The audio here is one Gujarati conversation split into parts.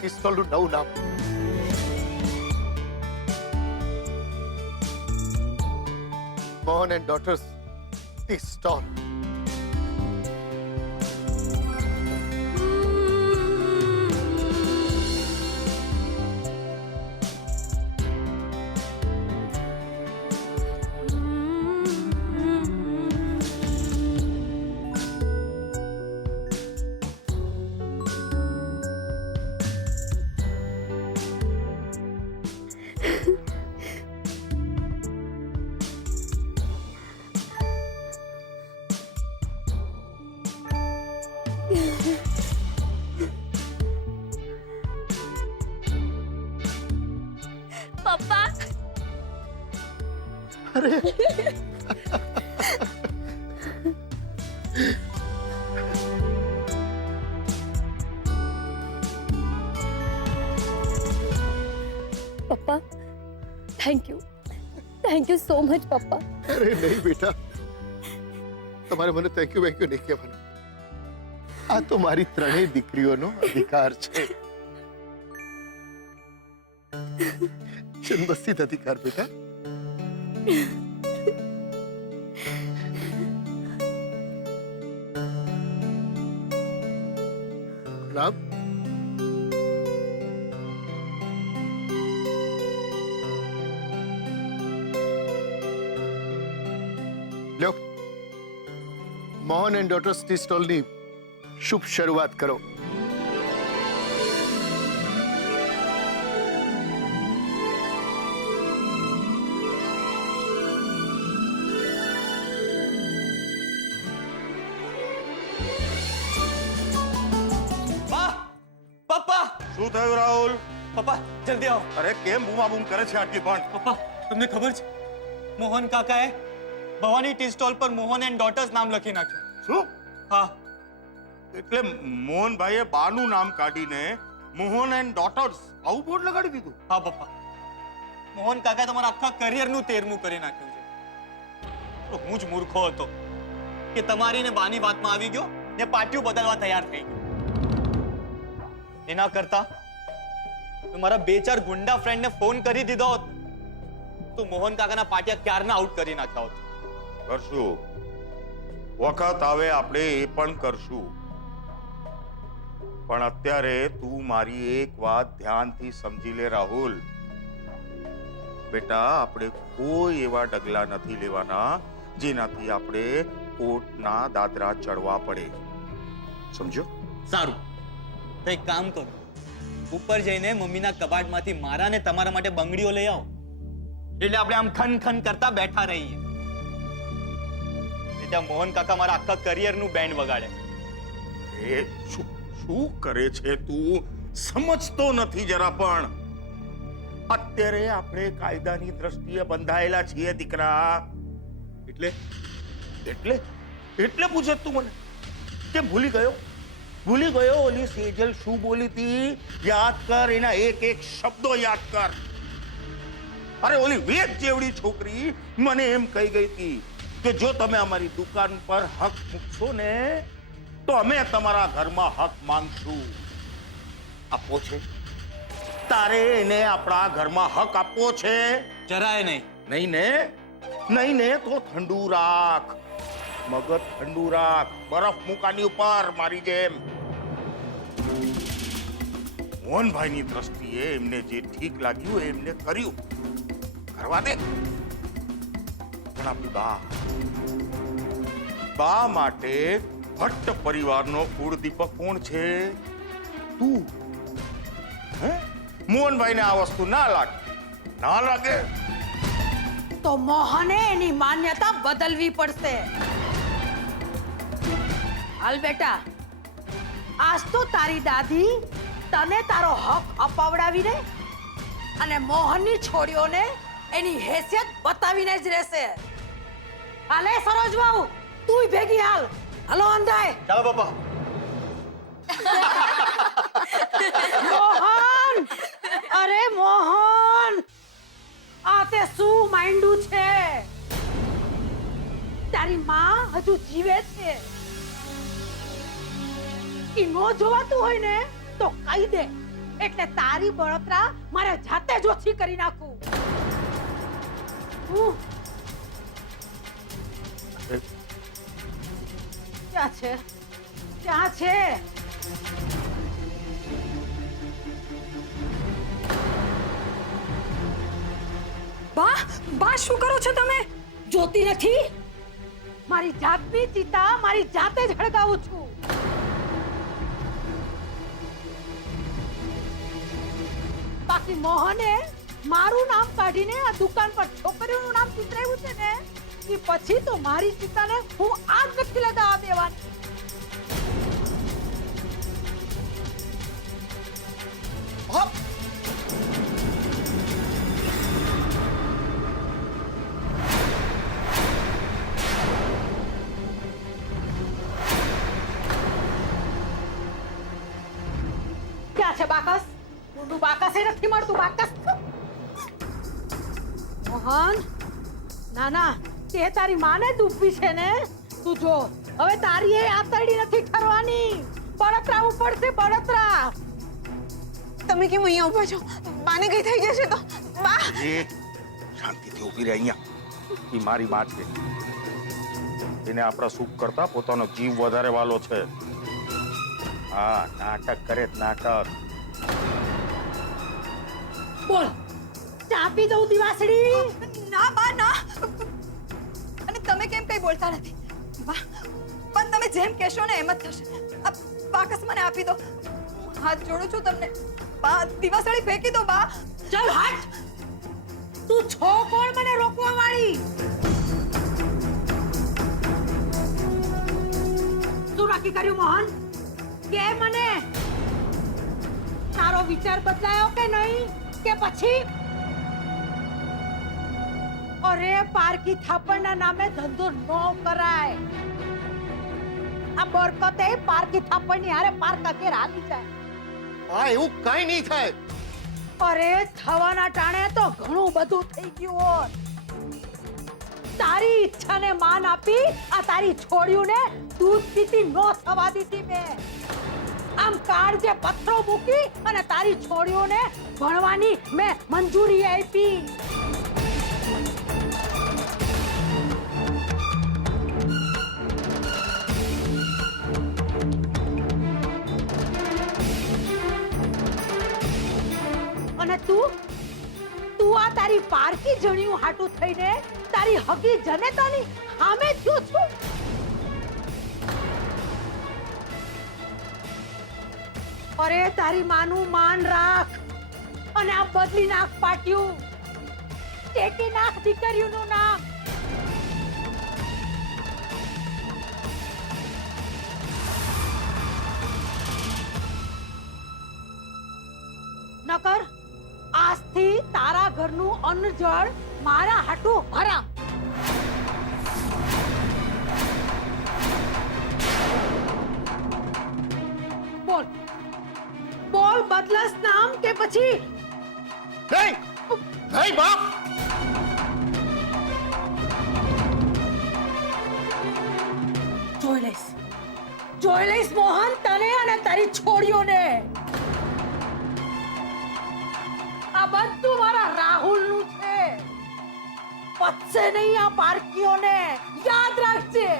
ટી સ્ટોલનું નવું નામ. Mohan and daughter's tea stall. પપ્પા અરે પપ્પા થેન્ક યુ સો મચ પપ્પા. અરે નહીં બેટા, તમારે મને થેન્ક યુ નહીં કહેવાનું. આ તો મારી ત્રણેય દીકરીઓનો અધિકાર છે. જન્મસિદ્ધ અધિકાર બેટા. રામ, લ્યો મોહન એન્ડ ડોટર્સ ટી સ્ટોલની શુભ શરૂઆત કરો. પપ્પા શું થયું રાહુલ? પપ્પા જલ્દી આવો. અરે કેમ બૂમાબૂમ કરે છે આટલી પણ? પપ્પા તમને ખબર છે મોહન કાકાએ ભવાની ટી સ્ટોલ પર મોહન એન્ડ ડોટર્સ નામ લખી નાખ્યું. શું? હા એટલે મોહનભાઈએ બાનું નામ કાઢીને મોહન એન્ડ ડોટર્સ આવું બોર્ડ લગાડી દીધું? હા પપ્પા, મોહન કાકાએ તમારા આખા કરિયરનું 13મું કરી નાખ્યું છે. તો હું જ મૂર્ખો હતો કે તમારી ને બાની વાતમાં આવી ગયો ને પાટિયું બદલવા તૈયાર થઈ ગયો. એના કરતા મારા 2-4 ગુંડા ફ્રેન્ડને ફોન કરી દીધો હોત તો મોહન કાકાના પાટિયા ક્યારના આઉટ કરી નાખ્યા હોત. કરશું, વખત આવે આપણે એ પણ કરશું. પણ અત્યારે તું મારી એક વાત ધ્યાનથી સમજી લે રાહુલ. બેટા, આપણે કોઈ એવા ડગલા નથી લેવાના જેનાથી આપણે કોર્ટના દાદરા ચડવા પડે. સમજો? સારું, તો એક કામ કરો, ઉપર જઈને મમ્મીના કબાટમાંથી મારા ને તમારા માટે બંગડીઓ લઈ આવો. એટલે આપણે આમ ખન ખન કરતા બેઠા રહીએ. ત્યાં મોહન કાકા મારા આખા કરિયરનું બેન્ડ વગાડે. એ શું કરે છે તું? સમજતો નથી જરા પણ. અત્યારે આપણે કાયદાની દ્રષ્ટિએ બંધાયેલા છીએ દીકરા. એટલે એટલે એટલે પૂછે તું મને કે ભૂલી ગયો ઓલી સેજલ શું બોલી હતી? યાદ કર, એના એક એક શબ્દો યાદ કર. અરે ઓલી વેદ જેવડી છોકરી મને એમ કહી ગઈ હતી કે જો તમે અમારી દુકાન પર હક મૂકશો ને તો અમે તમારા ઘરમાં હક માંગશું. આપવો છે તારે એને આપણા ઘરમાં હક આપવો છે? જરાય નહીં. નહીં ને તો ઠંડુ રાખ, મગજ ઠંડુ રાખ, બરફ મૂકાની ઉપર મારી જેમ. મોહનભાઈની દ્રષ્ટિએ એમને જે ઠીક લાગ્યું એમને કર્યું, કરવા દે. પણ આપણી બા માટે ભટ્ટ પરિવારનો કુળદીપક કોણ છે? તું. હે? મોહનભાઈને આ વસ્તુ ના લાગે તો મોહને એની માન્યતા બદલવી પડશે. હાલ બેટા, આજ તો તારી દાદી તને તારો હક અપાવડાવીને અને મોહનની છોડીઓને એની હેસિયત બતાવીને જ રહેશે. હાલે સરોજ બાબુ, તું ભેગી હાલ. હલો અંધાય. ચાલો પપ્પા. મોહન, અરે મોહન, આ તે શું માંડ્યું છે? તારી માં હજુ જીવે છે. ઈ નો જોવાતું હોય ને તો કહી દે, એટલે તારી બળતરા મારે જાતે જ ઓછી કરી નાખું. ક્યાં છે? ક્યાં છે? બા શું કરો છો તમે? જોતી નથી? મારી જાતની ચિતા મારી જાતે જ હળગાવું છું. બાકી મોહને મારું નામ કાઢીને આ દુકાન પર છોકરીઓનું નામ ચિતરાવ્યું છે ને, એ પછી તો મારી ચિતાને હું આગ નથી લગાવવા દેવાની. ક્યાં છે બાકસ? ઊંડું બાકસ એ નથી મળતું. બાકસ મોહન, ના તે તારી માને ડૂબી છે ને. તું જો હવે તારી એ આતરડી નથી ઠરવાની. બળતરા ઉપડશે બળતરા. તમે કેમ અહીંયા ઊભા છો? બાને કઈ થઈ જશે તો? બા એ શાંતિથી ઊભી રહે. અહીંયા એ મારી માં છે. એને આપણા સુખ કરતા પોતાનો જીવ વધારે વાલો છે. હા, નાટક કરે નાટક. બોલ, ચાપી દઉં દિવાસડી? ના બા ના. અને તમે કેમ કઈ બોલતા નથી? બા પણ તમે જેમ કહેશો ને એમ જ થશે. આ બાકસ મને આપી દો. હાથ જોડું છું તમને. બા દિવાસળી ફેંકી દો બા. ચલ હટ. તું છો કોણ મને રોકવા વાળી? શું નક્કી કર્યું મોહન? કે મને તારો વિચાર બદલાયો કે નહીં? કે પછી અરે પારકી થાપણના નામે ધંધો ન કરાય. આ બરકતે પારકી થાપણની હારે પારકા ઘેર હાલી જાય. હા, એવું કાંઈ નહીં થાય. અરે થવાના ટાણે તો ઘણું બધું થઈ ગયું હોત. તારી ઈચ્છાને માન આપી આ તારી છોડ્યુંને દૂધ પીતી ન થવા દીધી મેં. આમ કાળજે પથ્થરો મૂકી અને તારી છોડ્યુંને ભણવાની મેં મંજૂરી આપી. અને તું આ તારી પારકી જણિયું હાટું થઈને તારી હકી જનેતાની સામે થયો છું. અરે તારી માનું માન રાખ અને આ બદલી નાખ પાટ્યું. ટેકી નાખ દીકરીઓનું નામ. નકર આજથી તારા ઘરનું અન્ન જળ મારા હાટું હરામ. બોલ બોલ, બદલસ નામ કે પછી? નહીં નહીં બાપ. જોઈ લઈશ મોહન તને અને તારી છોડીઓને. આ બધું મારા રાહુલનું છે. પચશે નહીં આ પારકીઓને, યાદ રાખજે.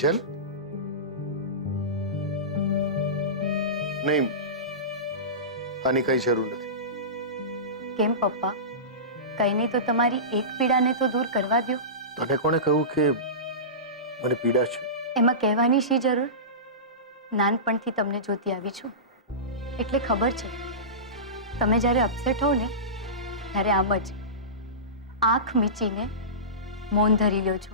ચલ. નહીં, આની કઈ જરૂર નથી. કેમ પપ્પા? કઈ નહીં તો તમારી એક પીડાને તો દૂર કરવા દો. તને કોણે કહ્યું કે મને પીડા છે? એમાં કહેવાની શી જરૂર? નાનપણથી તમને જોતી આવી છું એટલે ખબર છે તમે જ્યારે અપસેટ હો ને ત્યારે આમ જ આંખ મીચીને મૌન ધરી લ્યો છો.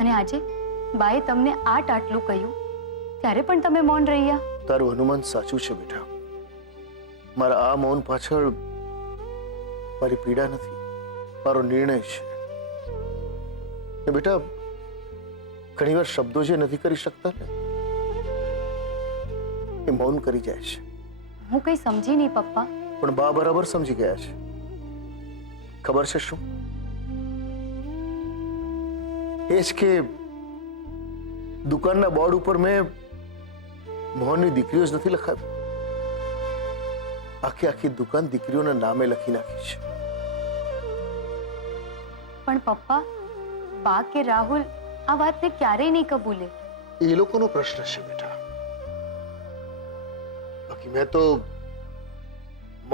અને આજે બાએ તમને આટલું કહ્યું ત્યારે પણ તમે મૌન રહ્યા. તારું અનુમાન સાચું છે બેટા. મારા આ મૌન પાછળ મારી પીડા નથી, મારો નિર્ણય છે. ને બેટા, ઘણીવાર શબ્દો જે નથી કરી શકતા ને એ મૌન કરી જાય છે. હું કંઈ સમજી નહીં પપ્પા. પણ બા બરાબર સમજી ગયા છે. ખબર છે શું? એ જ કે દુકાનના બોર્ડ ઉપર મેં મોહનની દીકરીઓ જ નથી લખાવી, આખી દુકાન દીકરીઓના નામે લખી નાખી છે. પણ પપ્પા, બા કે રાહુલ આ વાતને ક્યારેય નહીં કબૂલે. એ લોકોનો પ્રશ્ન છે બેટા. બાકી મેં તો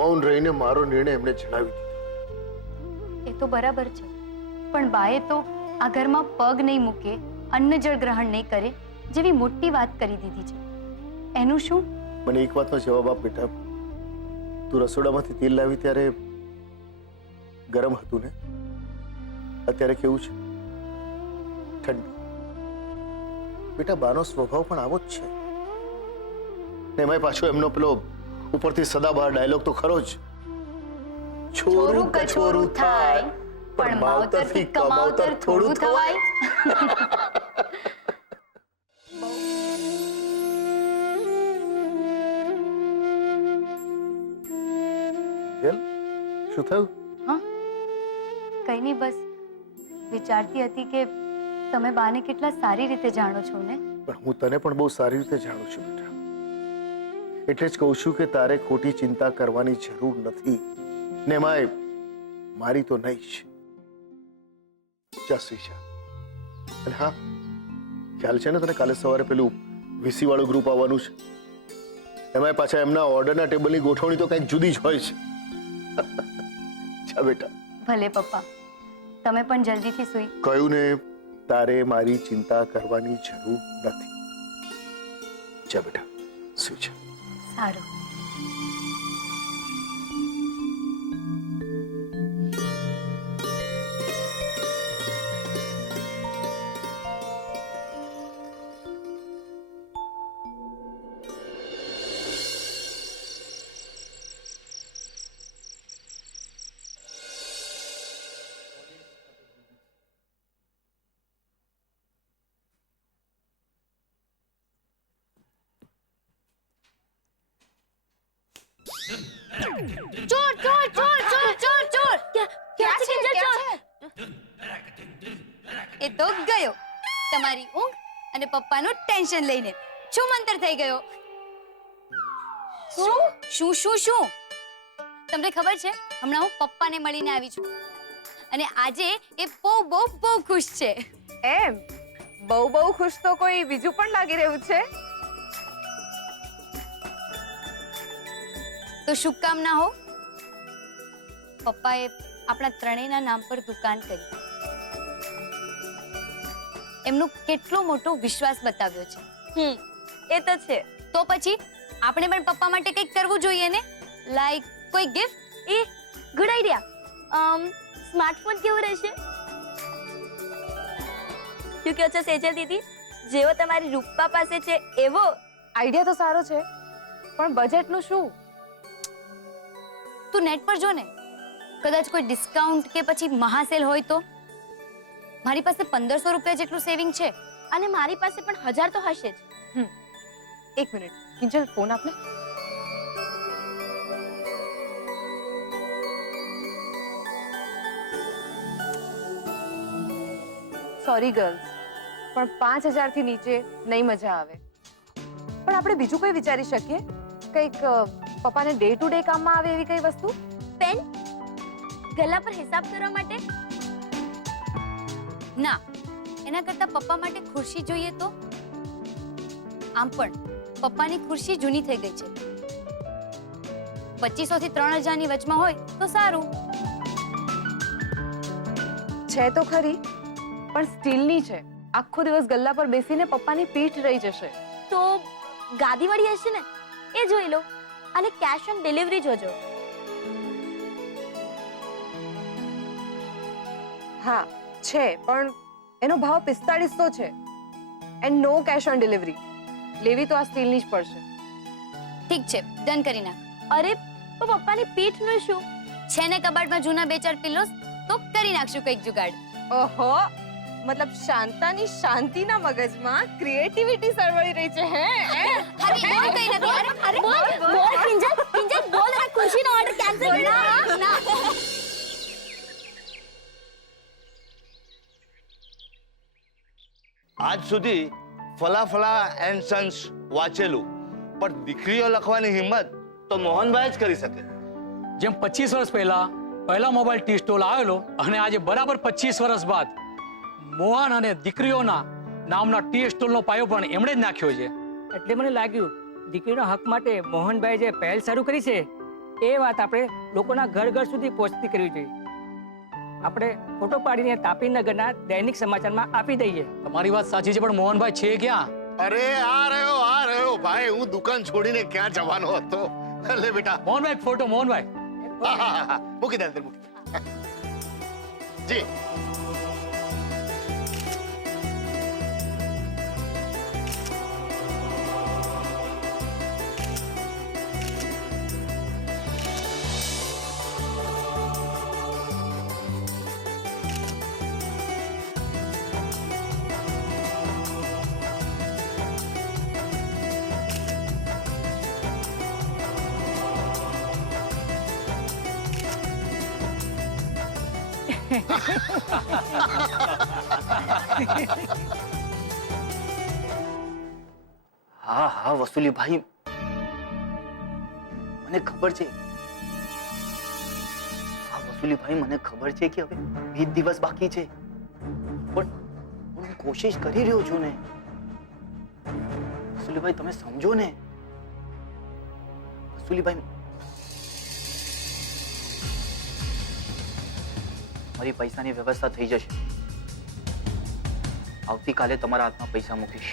મૌન રહીને મારો નિર્ણય એમને જણાવી દીધો. એ તો બરાબર છે, પણ બાએ તો આ ઘરમાં પગ નહીં મૂકે, અન્ન જળ ગ્રહણ નહીં કરે જેવી મોટી વાત કરી દીધી છે. એનું શું? મને એક વાતનો જવાબ આપ બેટા. તું રસોડામાંથી તેલ લાવી ત્યારે ગરમ હતું ને? અત્યારે કેવું છે? ઠંડુ. બેટા, બાનો સ્વભાવ પણ આવો જ છે. ને એમાંય પાછો એમનો પેલો ઉપરથી સદાબહાર ડાયલોગ તો ખરો જ, છોરું કછોરું થાય પણ માવતરથી કમાવતર થોડું થવાય. જેલ શું થયું? હા, કઈ નહીં, બસ વિચારતી હતી કે તમે બાને કેટલા સારી રીતે જાણો છો ને. પણ હું તને પણ બહુ સારી રીતે જાણું છું બેટા. એટલે જ કહું છું કે તારે ખોટી ચિંતા કરવાની જરૂર નથી. ને એમાંય મારી તો નહીં જ. જા સુઈ જા. અને હા, ખ્યાલ છે ને તને કાલે સવારે પેલું વીસી વાળું ગ્રુપ આવવાનું છે? એમાંય પાછા એમના ઓર્ડરના ટેબલની ગોઠવણી તો કંઈક જુદી જ હોય છે. જા બેટા. ભલે પપ્પા, તમે પણ જલ્દીથી સૂઈ. કહ્યું ને, તારે મારી ચિંતા કરવાની જરૂર નથી. જા બેટા, સુઈ જા. સારું. ચોર ચોર ચોર ચોર ચોર ચોર ક્યાં છે ચોર? એ તો ગયો તમારી ઊંઘ અને પપ્પાનું ટેન્શન લઈને. શું મંતર થઈ ગયો? શું શું શું? તમને ખબર છે, હમણાં હું પપ્પાને મળીને આવી છું અને આજે એ બહુ ખુશ છે. એમ? બહુ ખુશ તો કોઈ બીજું પણ લાગી રહ્યું છે. તો શું કામ ના હો? પપ્પાએ આપણા ત્રણેયના નામ પર દુકાન કરી. એમનો કેટલો મોટો વિશ્વાસ બતાવ્યો છે. એ તો છે. તો પછી આપણે પણ પપ્પા માટે કંઈક કરવું જોઈએ ને, લાઈક કોઈ ગિફ્ટ. એ ગુડ આઈડિયા. સ્માર્ટફોન કેવો રહેશે? શું કહો છો સેજલ દીદી? જેવો તમારી રૂપા પાસે છે એવો. આઈડિયા તો સારો છે, પણ બજેટનું શું? તું નેટ પર જો ને, કદાચ કોઈ ડિસ્કાઉન્ટ કે પછી મહાસેલ હોય તો. મારી પાસે 1500 રૂપિયા જેટલું સેવિંગ છે. અને મારી પાસે પણ 1000 તો હશે જ. એક મિનિટ કિંજલ, ફોન આપને. સોરી ગર્લ્સ, પણ 5000 થી નીચે નહીં મજા આવે. પણ આપણે બીજું કોઈ વિચારી શકીએ, કંઈક પપ્પાને ડે ટુ ડે કામમાં આવે એવી કઈ વસ્તુ. પેન? ગલા પર હિસાબ કરવા માટે? ના, એના કરતા પપ્પા માટે ખુરશી જોઈએ તો. આમ પણ પપ્પાની ખુરશી જૂની થઈ ગઈ છે. 2500 થી 3000 ની વચમાં હોય તો સારું. છે તો ખરી, પણ સ્ટીલની છે. આખો દિવસ ગલ્લા પર બેસીને પપ્પાની પીઠ રહી જશે. તો ગાદીવાળી હશે ને, એ જોઈ લો. અને કેશ ઓન ડિલિવરી જોજો. હા છે, પણ એનો ભાવ 4500 છે and no cash on delivery. લેવી તો આ સ્ટીલની જ પડશે. ઠીક છે, ડન કરી નાખ. અરે તો પપ્પાની પીઠનું શું? છે ને કબાટમાં જૂના 2-4 પિલ્લોસ, તો કરી નાખશું કંઈક જુગાડ. ઓહો, મતલબ શાંતાની શાંતિના મગજમાં ક્રિએટિવિટી સરવળી રહી છે હે? અરે બોલ કઈ નથી. અરે બોલ કિંજલ બોલ આ ખુરશીનો ઓર્ડર કેન્સલ કર. ના. આજ સુધી ફલાફલા એન્ડ સન્સ વાંચેલું, પણ દીકરીઓ લખવાની હિંમત તો મોહનભાઈ જ કરી શકે. જેમ 25 વર્ષ પહેલા પહેલા મોબાઈલ ટી સ્ટોલ આવેલો અને આજે બરાબર 25 વર્ષ બાદ મોહન અને દીકરીઓના નામના ટી સ્ટોલનો પાયો પણ એમણે જ નાખ્યો છે. એટલે મને લાગ્યું દીકરીના હક માટે મોહનભાઈ જે પહેલ શરૂ કરી છે એ વાત આપણે લોકોના ઘર ઘર સુધી પહોંચતી કરવી જોઈએ. આપણે ફોટો પાડીને તાપીનગરના દૈનિક સમાચારમાં આપી દઈએ. તમારી વાત સાચી છે, પણ મોહનભાઈ છે ક્યાં? અરે આ રહ્યો ભાઈ, હું દુકાન છોડીને ક્યાં જવાનો હતો. લે બેટા, મોહનભાઈ ફોટો. મોહનભાઈ મૂકી દે અંદર, મૂકી દે. જી હા હા વસુલીભાઈ, મને ખબર છે. હા વસુલીભાઈ, મને ખબર છે કે હવે 20 દિવસ બાકી છે, પણ હું કોશિશ કરી રહ્યો છું ને. વસુલીભાઈ તમે સમજો ને. વસુલીભાઈ, મારી પૈસાની વ્યવસ્થા થઈ જશે. આવતીકાલે તમારા હાથમાં પૈસા મૂકીશ.